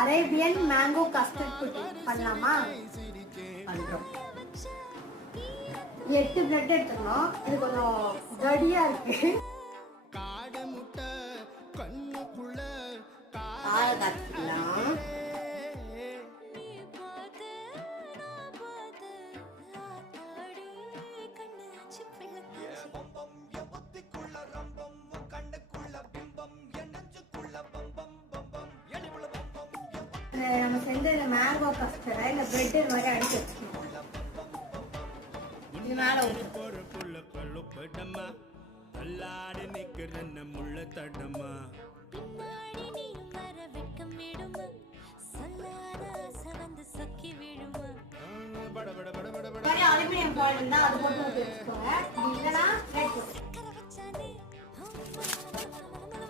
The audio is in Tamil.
அரேபியன் மேங்கோ கஸ்டர்ட் புட்டிங் பண்ணலாமா? பண்றோம். 8 பிரெட் எடுத்துக்கணும். இது கொஞ்சம் கடியா இருக்கு. பாலை காய்ச்சிக்கலாம். நம்ம செஞ்ச இந்த மேங்கோ கஸ்டர்டை இந்த பிரெட் மாதிரி அடிச்சு வச்சுக்கணும். இது மேல அலுமினியம் ஃபாயில் இருந்தா அது போட்டு வச்சுக்கோங்க. இல்லைன்னா